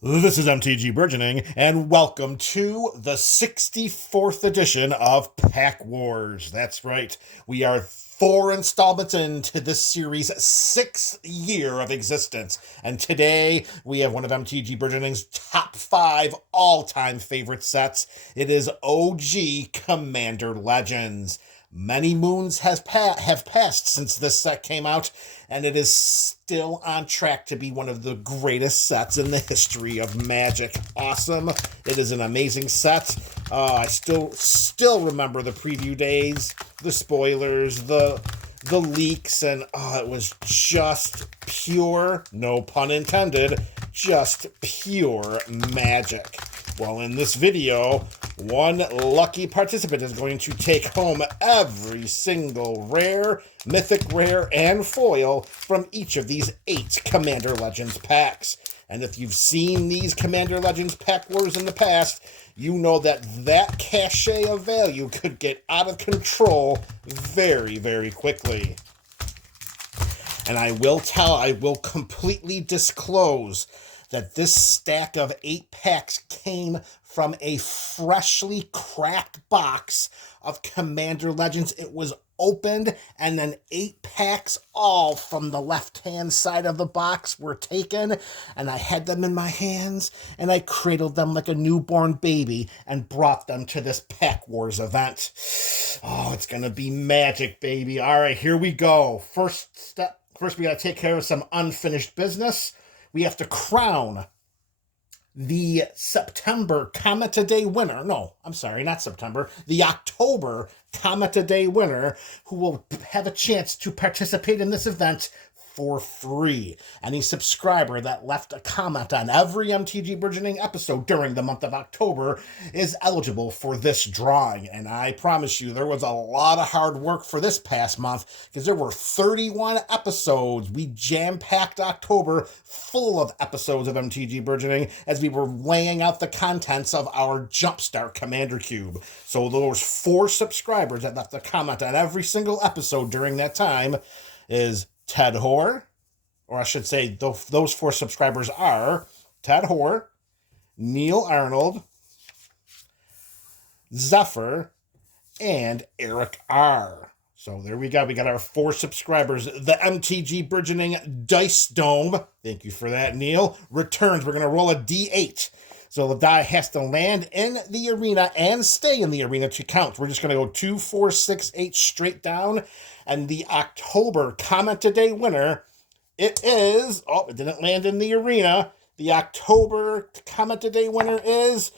This is MTG Burgeoning, and welcome to the 64th edition of Pack Wars. That's right, we are 4 installments into this series' 6th year of existence, and today we have one of MTG Burgeoning's top 5 all-time favorite sets. It is OG Commander Legends. Many moons have passed since this set came out, and it is still on track to be one of the greatest sets in the history of Magic. Awesome. It is an amazing set. I still remember the preview days, the spoilers, the leaks, and it was just pure, no pun intended, just pure magic. Well, in this video, one lucky participant is going to take home every single rare, mythic rare, and foil from each of these 8 Commander Legends packs. And if you've seen these Commander Legends pack wars in the past, you know that cachet of value could get out of control very, very quickly. And I will completely disclose that this stack of 8 packs came from a freshly cracked box of Commander Legends. It was opened, and then 8 packs all from the left-hand side of the box were taken, and I had them in my hands, and I cradled them like a newborn baby and brought them to this Pack Wars event. Oh, it's gonna be magic, baby. All right, here we go. First, we gotta take care of some unfinished business. We have to crown the September Comment a Day winner. No, I'm sorry, not September. The October Comment a Day winner, who will have a chance to participate in this event for free. Any subscriber that left a comment on every MTG Burgeoning episode during the month of October is eligible for this drawing. And I promise you, there was a lot of hard work for this past month because there were 31 episodes. We jam-packed October full of episodes of MTG Burgeoning as we were laying out the contents of our Jumpstart Commander Cube. So those 4 subscribers that left a comment on every single episode during that time is Ted Hoare, or I should say those 4 subscribers are Ted Hoare, Neil Arnold, Zephyr, and Eric R. So there we go. We got our 4 subscribers. The MTG Burgeoning Dice Dome, thank you for that, Neil, returns. We're going to roll a D8. So the die has to land in the arena and stay in the arena to count. We're just going to go 2, 4, 6, 8 straight down. And the October Comment a Day winner, it is... Oh, it didn't land in the arena. The October Comment a Day winner is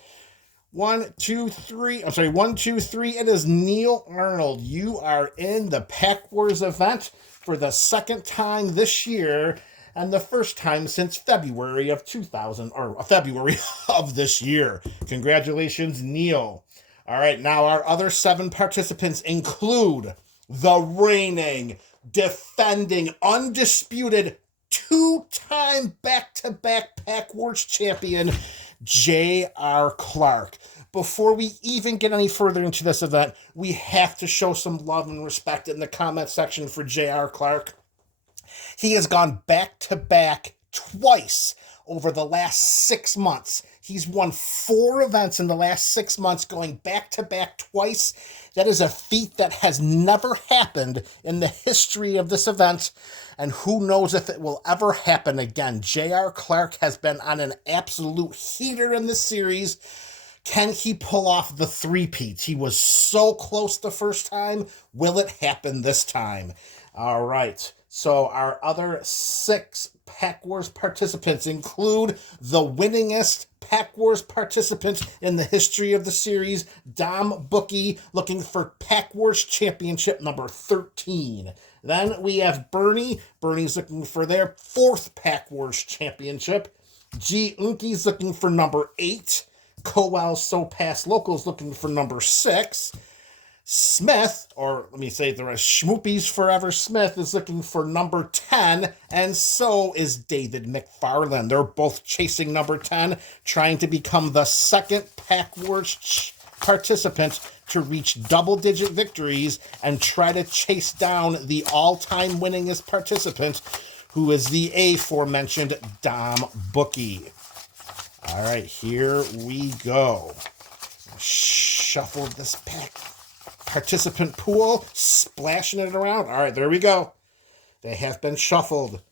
1, 2, 3. I'm sorry, 1, 2, 3. It is Neil Arnold. You are in the Pack Wars event for the second time this year, and the first time since February of February of this year. Congratulations, Neil. All right, now our other 7 participants include the reigning, defending, undisputed, 2-time back-to-back Pack Wars champion, J.R. Clark. Before we even get any further into this event, we have to show some love and respect in the comment section for J.R. Clark. He has gone back-to-back twice over the last 6 months. He's won 4 events in the last 6 months, going back-to-back twice. That is a feat that has never happened in the history of this event, and who knows if it will ever happen again. J.R. Clark has been on an absolute heater in this series. Can he pull off the three-peat? He was so close the first time. Will it happen this time? All right. So our other 6 Pack Wars participants include the winningest Pack Wars participant in the history of the series, Dom Bookie, looking for Pack Wars Championship number 13. Then we have Bernie. Bernie's looking for their 4th Pack Wars Championship. G. Unky's looking for number 8. Coel Sopass Local's looking for number 6. Smith, or let me say the rest, Schmoopy's Forever Smith is looking for number 10, and so is David McFarland. They're both chasing number 10, trying to become the 2nd Pack Wars participant to reach double-digit victories and try to chase down the all-time winningest participant, who is the aforementioned Dom Bookie. All right, here we go. Shuffle this pack participant pool, splashing it around. All right, there we go. They have been shuffled.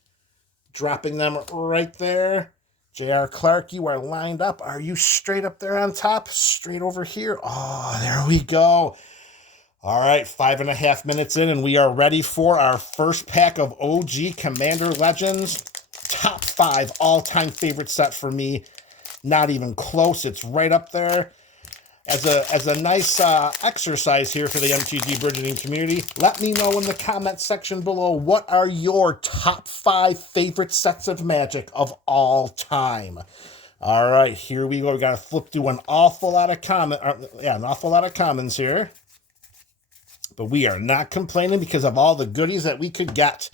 Dropping them right there. J.R. Clark, you are lined up. Are you straight up there on top? Straight over here? Oh, there we go. All right, 5.5 minutes in, and we are ready for our first pack of OG Commander Legends. Top 5 all-time favorite set for me. Not even close. It's right up there. As a nice exercise here for the MTG Burgeoning community, let me know in the comment section below, what are your top 5 favorite sets of Magic of all time? All right, here we go. We got to flip through an awful lot of commons here. But we are not complaining because of all the goodies that we could get.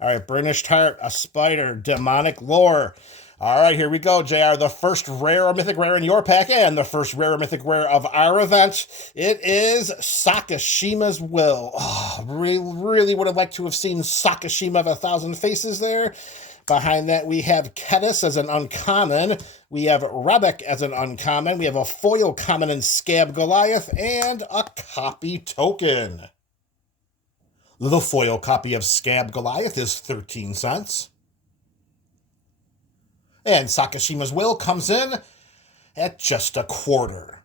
All right, Burnished Heart, a Spider, Demonic Lore. All right, here we go, JR. The first rare or mythic rare in your pack and the first rare or mythic rare of our event. It is Sakashima's Will. Oh, really would have liked to have seen Sakashima of 1,000 Faces there. Behind that, we have Kedis as an uncommon. We have Rebek as an uncommon. We have a foil common in Scab Goliath and a copy token. The foil copy of Scab Goliath is 13 cents. And Sakashima's Will comes in at just a quarter.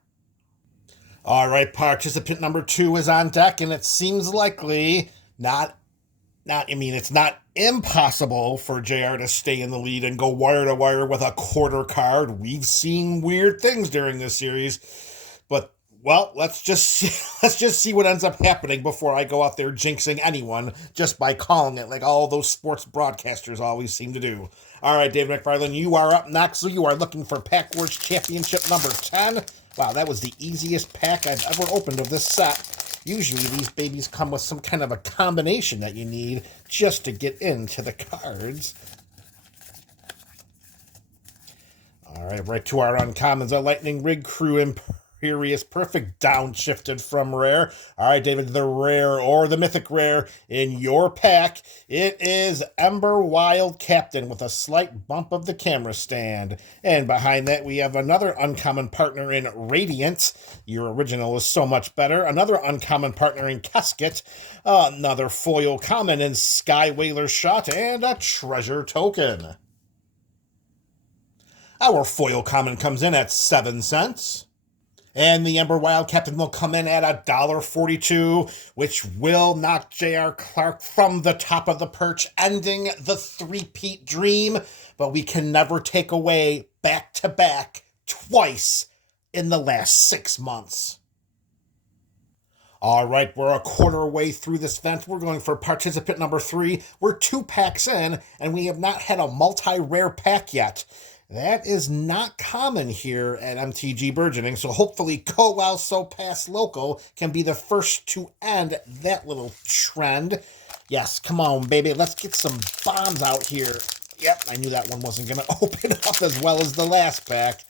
All right, participant number 2 is on deck, and it seems likely it's not impossible for JR to stay in the lead and go wire to wire with a quarter card. We've seen weird things during this series, but well, let's just see what ends up happening before I go out there jinxing anyone just by calling it like all those sports broadcasters always seem to do. All right, David McFarland, you are up next. So you are looking for Pack Wars Championship number 10. Wow, that was the easiest pack I've ever opened of this set. Usually these babies come with some kind of a combination that you need just to get into the cards. All right to our uncommons. A Lightning Rig Crew Imperious Perfect downshifted from rare. All right, David, the rare or the mythic rare in your pack. It is Ember Wild Captain with a slight bump of the camera stand. And behind that, we have another uncommon partner in Radiant. Your original is so much better. Another uncommon partner in Casket. Another foil common in Sky Whaler Shot and a treasure token. Our foil common comes in at 7 cents. And the Ember Wild Captain will come in at $1.42, which will knock J.R. Clark from the top of the perch, ending the three-peat dream. But we can never take away back-to-back twice in the last 6 months. All right, we're a quarter way through this event. We're going for participant number 3. We're 2 packs in, and we have not had a multi-rare pack yet. That is not common here at MTG Burgeoning, so hopefully Go Well So Pass Local can be the first to end that little trend. Yes, come on, baby. Let's get some bombs out here. Yep, I knew that one wasn't going to open up as well as the last pack.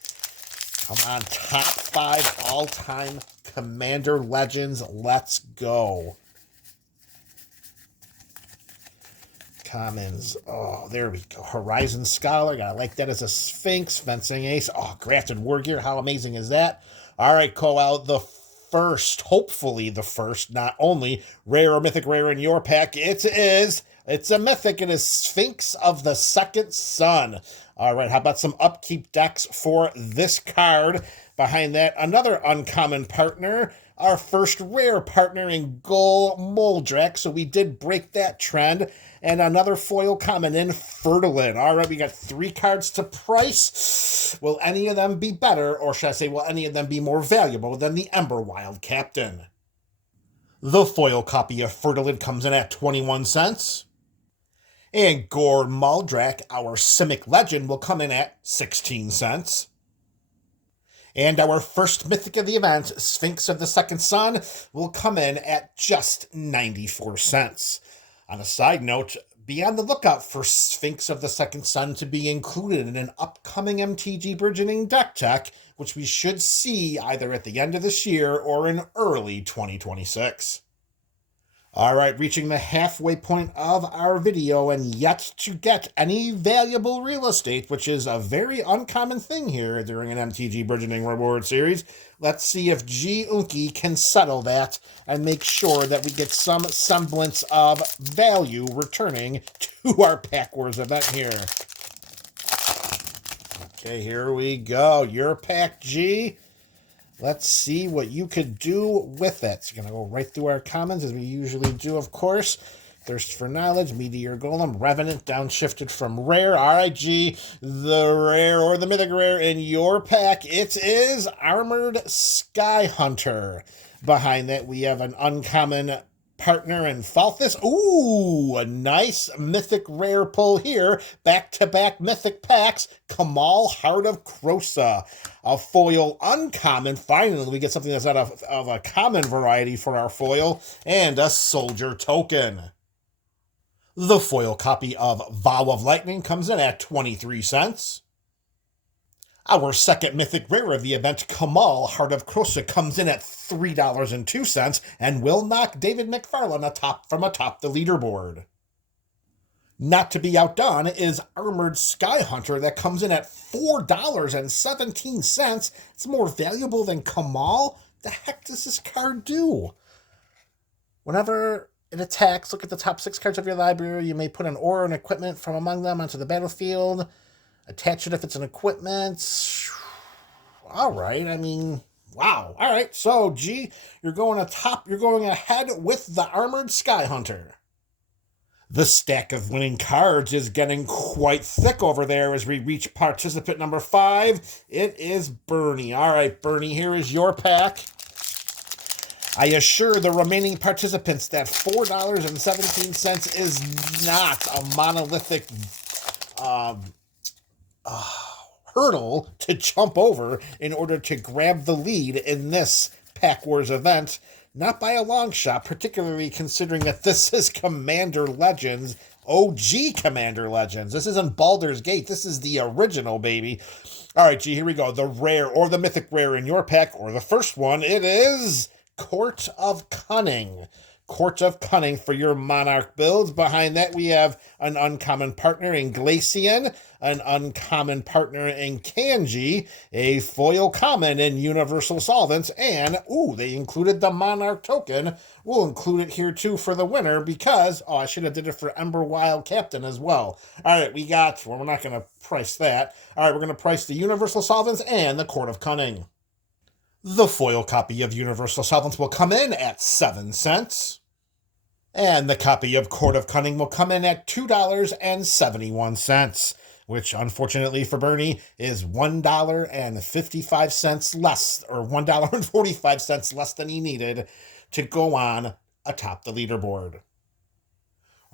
Come on, top 5 all-time Commander Legends. Let's go. Commons. Oh, there we go. Horizon Scholar. Gotta like that as a Sphinx. Fencing Ace. Oh, Grafted War Gear. How amazing is that? All right, Koal. The first, hopefully the first, not only rare or mythic rare in your pack. It's a mythic. It is Sphinx of the Second Sun. All right, how about some upkeep decks for this card? Behind that, another uncommon partner. Our first rare partner in Gol Moldrak, so we did break that trend. And another foil common in Fertilin. All right, we got 3 cards to price. Will any of them be better, or should I say, will any of them be more valuable than the Ember Wild Captain? The foil copy of Fertilin comes in at 21 cents. And Gol Moldrak, our Simic Legend, will come in at 16 cents. And our first mythic of the event, Sphinx of the Second Sun, will come in at just 94 cents. On a side note, be on the lookout for Sphinx of the Second Sun to be included in an upcoming MTG Burgeoning deck tech, which we should see either at the end of this year or in early 2026. All right, reaching the halfway point of our video and yet to get any valuable real estate, which is a very uncommon thing here during an MTG Burgeoning Reward Series. Let's see if G Unki can settle that and make sure that we get some semblance of value returning to our Pack Wars event here. Okay, here we go. Your pack, G. Let's see what you could do with it. So going to go right through our comments as we usually do, of course. Thirst for Knowledge, Meteor Golem, Revenant, downshifted from Rare, RIG, the Rare or the Mythic Rare in your pack. It is Armored Skyhunter. Behind that, we have an uncommon partner in Falthus. Ooh, a nice Mythic Rare pull here. Back-to-back Mythic packs. Kamal, Heart of Krosa. A foil uncommon. Finally, we get something that's out of a common variety for our foil. And a Soldier token. The foil copy of Vow of Lightning comes in at 23 cents. Our second Mythic Rare of the event, Kamal, Heart of Krosa, comes in at $3.02 and will knock David McFarlane atop the leaderboard. Not to be outdone is Armored Skyhunter that comes in at $4.17. It's more valuable than Kamal. The heck does this card do? Whenever it attacks, look at the top 6 cards of your library. You may put an aura and equipment from among them onto the battlefield. Attach it if it's an equipment. All right, I mean, wow. All right, so, G, you're going ahead with the Armored Skyhunter. The stack of winning cards is getting quite thick over there as we reach participant number 5. It is Bernie. All right, Bernie, here is your pack. I assure the remaining participants that $4.17 is not a monolithic hurdle to jump over in order to grab the lead in this Pack Wars event. Not by a long shot, particularly considering that this is Commander Legends, OG Commander Legends. This isn't Baldur's Gate. This is the original, baby. All right, G, here we go. The rare or the mythic rare in your pack, or the first one, it is Court of Cunning. Court of Cunning for your Monarch builds. Behind that, we have an uncommon partner in Glacian, an uncommon partner in Kanji, a foil common in Universal Solvents, and, they included the Monarch token. We'll include it here, too, for the winner because, I should have did it for Ember Wild Captain as well. All right, we're not going to price that. All right, we're going to price the Universal Solvents and the Court of Cunning. The foil copy of Universal Solvents will come in at 7 cents. And the copy of Court of Cunning will come in at $2.71, which unfortunately for Bernie is $1.55 less, or $1.45 less than he needed to go on atop the leaderboard.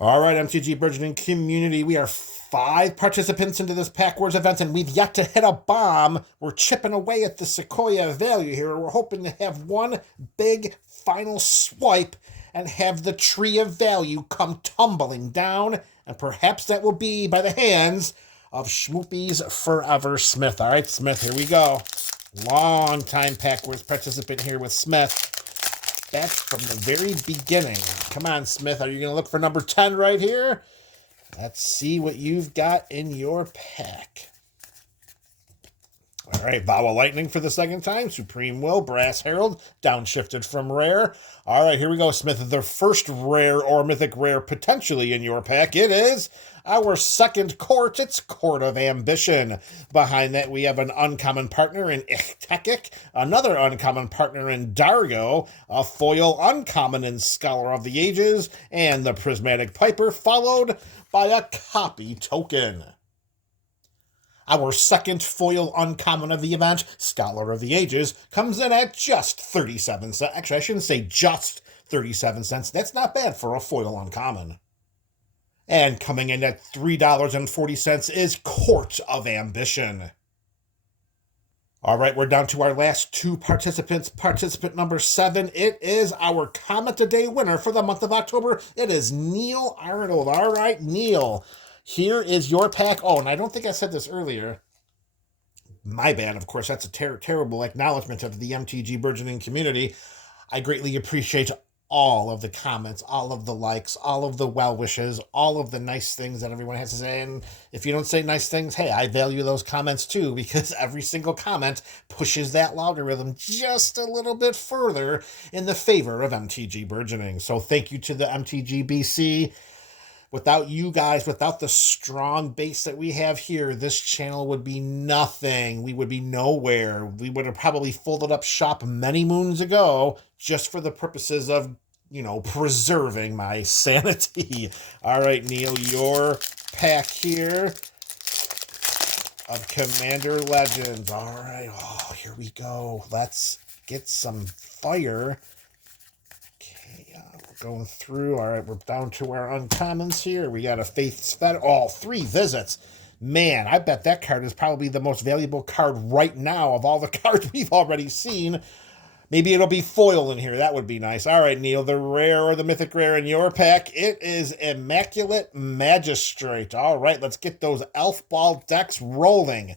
All right, MTG Burgeoning community, we are 5 participants into this Pack Wars event, and we've yet to hit a bomb. We're chipping away at the Sequoia value here. We're hoping to have one big final swipe and have the tree of value come tumbling down, and perhaps that will be by the hands of Schmoopy's Forever Smith. All right, Smith, here we go. Long-time Pack Wars participant here with Smith. Back from the very beginning. Come on, Smith, are you going to look for number 10 right here? Let's see what you've got in your pack. All right, Vow of Lightning for the second time. Supreme Will, Brass Herald, downshifted from Rare. All right, here we go, Smith. The first rare or mythic rare potentially in your pack. It is our second court. It's Court of Ambition. Behind that, we have an uncommon partner in Ichtekik, another uncommon partner in Dargo, a foil uncommon in Scholar of the Ages, and the Prismatic Piper, followed by a copy token. Our second foil uncommon of the event, Scholar of the Ages, comes in at just 37 cents. Actually, I shouldn't say just 37 cents. That's not bad for a foil uncommon. And coming in at $3.40 is Court of Ambition. All right, we're down to our last 2 participants. Participant number 7, it is our Comment a Day winner for the month of October. It is Neil Arnold. All right, Neil. Here is your pack. And I don't think I said this earlier. My bad, of course. That's a terrible acknowledgement of the MTG Burgeoning community. I greatly appreciate all of the comments, all of the likes, all of the well wishes, all of the nice things that everyone has to say. And if you don't say nice things, hey, I value those comments too, because every single comment pushes that logarithm just a little bit further in the favor of MTG Burgeoning. So thank you to the MTG BC. Without you guys, without the strong base that we have here, this channel would be nothing. We would be nowhere. We would have probably folded up shop many moons ago just for the purposes of, preserving my sanity. All right, Neil, your pack here of Commander Legends. All right, here we go. Let's get some fire. Going through. All right, we're down to our uncommons here. We got a Faith's Fed. 3 visits. Man, I bet that card is probably the most valuable card right now of all the cards we've already seen. Maybe it'll be foil in here. That would be nice. All right, Neil, the rare or the mythic rare in your pack. It is Immaculate Magistrate. All right, let's get those elf ball decks rolling.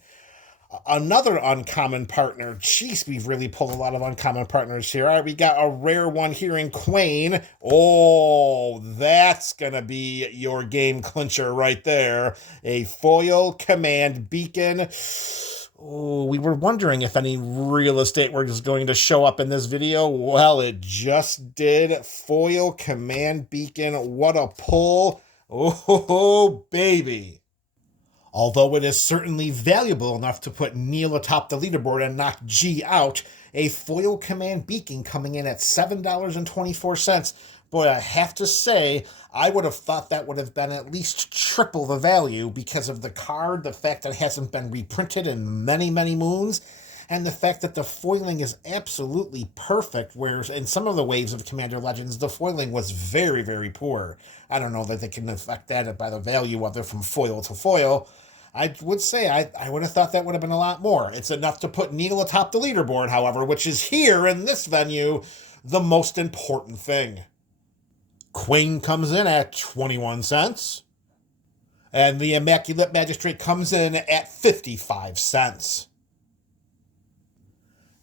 Another uncommon partner. Jeez, we've really pulled a lot of uncommon partners here. All right, we got a rare one here in Quain. Oh, that's going to be your game clincher right there. A foil command beacon. Oh, we were wondering if any real estate was going to show up in this video. Well, it just did. Foil command beacon. What a pull. Oh, baby. Although it is certainly valuable enough to put Neil atop the leaderboard and knock G out, a foil command beacon coming in at $7.24. Boy, I have to say, I would have thought that would have been at least triple the value because of the card, the fact that it hasn't been reprinted in many, many moons, and the fact that the foiling is absolutely perfect, whereas in some of the waves of Commander Legends, the foiling was very, very poor. I don't know that they can affect that by the value of it from foil to foil. I would say I would have thought that would have been a lot more. It's enough to put Neil atop the leaderboard, however, which is here in this venue, the most important thing. Queen comes in at 21 cents. And the Immaculate Magistrate comes in at 55 cents.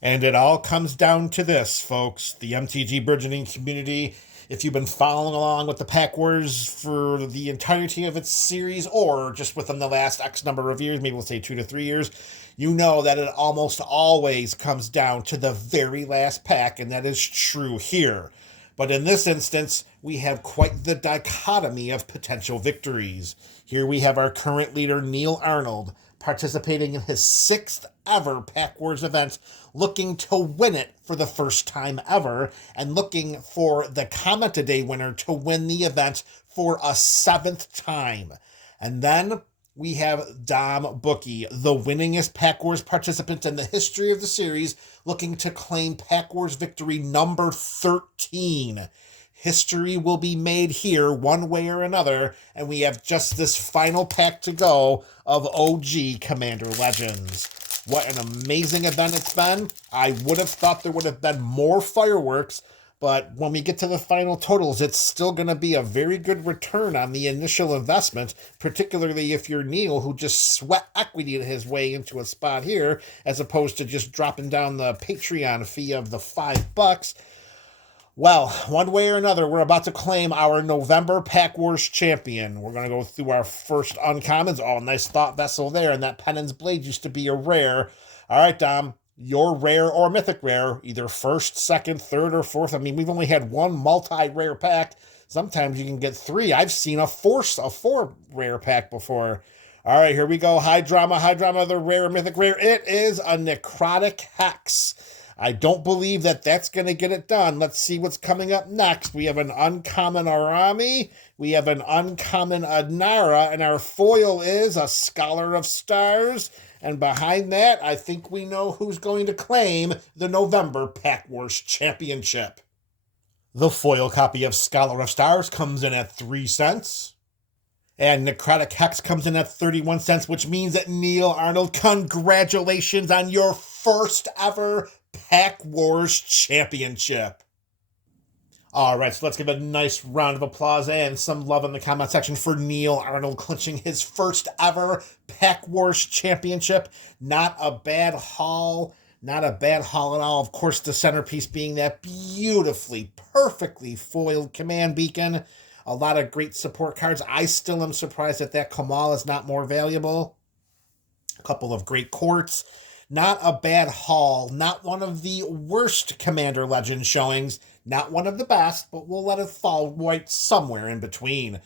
And it all comes down to this, folks. The MTG Burgeoning community, if you've been following along with the Pack Wars for the entirety of its series, or just within the last X number of years, maybe we'll say 2 to 3 years, you know that it almost always comes down to the very last pack, and that is true here. But in this instance, we have quite the dichotomy of potential victories. Here we have our current leader, Neil Arnold, participating in his 6th ever Pack Wars event, looking to win it for the first time ever, and looking for the Comment a Day winner to win the event for a 7th time. And then we have Dom Bookie, the winningest Pack Wars participant in the history of the series, looking to claim Pack Wars victory number 13. History will be made here one way or another, and we have just this final pack to go of OG Commander Legends. What an amazing event it's been. I would have thought there would have been more fireworks, but when we get to the final totals, it's still going to be a very good return on the initial investment, particularly if you're Neil, who just sweat equity his way into a spot here, as opposed to just dropping down the Patreon fee of the $5. Well, one way or another, we're about to claim our November Pack Wars champion. We're going to go through our first uncommons. Oh, nice Thought Vessel there, and that Pennon's Blade used to be a rare. All right, Dom, your rare or mythic rare, either first, second, third, or fourth. I mean, we've only had one multi-rare pack. Sometimes you can get 3. I've seen a 4 rare pack before. All right, here we go. High drama, the rare or mythic rare. It is a Necrotic Hex. I don't believe that that's going to get it done. Let's see what's coming up next. We have an uncommon Arami. We have an uncommon Adnara. And our foil is a Scholar of Stars. And behind that, I think we know who's going to claim the November Pack Wars Championship. The foil copy of Scholar of Stars comes in at 3 cents. And Necrotic Hex comes in at 31 cents, which means that Neil Arnold, congratulations on your first ever Pack Wars Championship. All right, so let's give a nice round of applause and some love in the comment section for Neil Arnold clinching his first ever Pack Wars Championship. Not a bad haul. Not a bad haul at all. Of course, the centerpiece being that beautifully, perfectly foiled command beacon. A lot of great support cards. I still am surprised that Kamal is not more valuable. A couple of great courts. Not a bad haul. Not one of the worst Commander Legend showings. Not one of the best, but we'll let it fall right somewhere in between.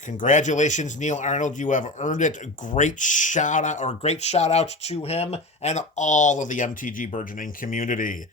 Congratulations, Neil Arnold. You have earned it. Great shout out to him and all of the MTG Burgeoning community.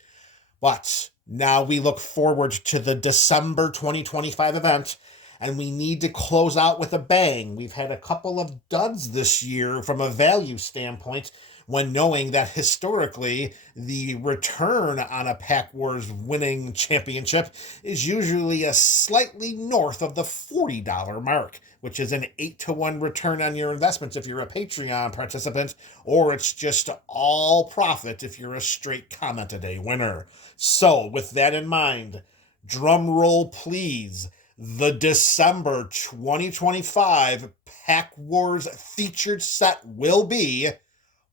But now we look forward to the December 2025 event, and we need to close out with a bang. We've had a couple of duds this year from a value standpoint, when knowing that historically the return on a Pack Wars winning championship is usually a slightly north of the $40 mark, which is an 8-to-1 return on your investments if you're a Patreon participant, or it's just all profit if you're a straight comment a day winner. So with that in mind, drum roll please, the December 2025 Pack Wars featured set will be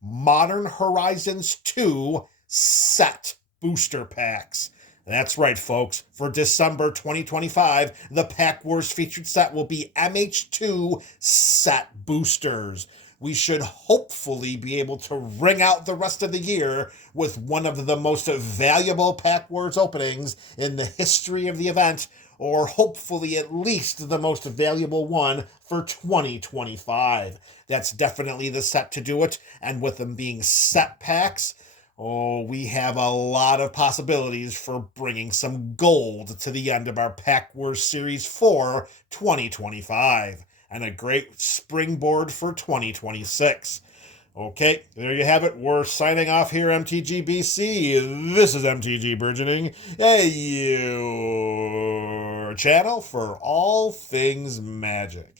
Modern Horizons 2 set booster packs. That's right, folks. For December 2025, the Pack Wars featured set will be MH2 set boosters. We should hopefully be able to ring out the rest of the year with one of the most valuable Pack Wars openings in the history of the event, or hopefully at least the most valuable one for 2025. That's definitely the set to do it, and with them being set packs, we have a lot of possibilities for bringing some gold to the end of our Pack Wars Series 4 2025, and a great springboard for 2026. Okay, there you have it. We're signing off here, MTGBC. This is MTG Burgeoning, your channel for all things Magic.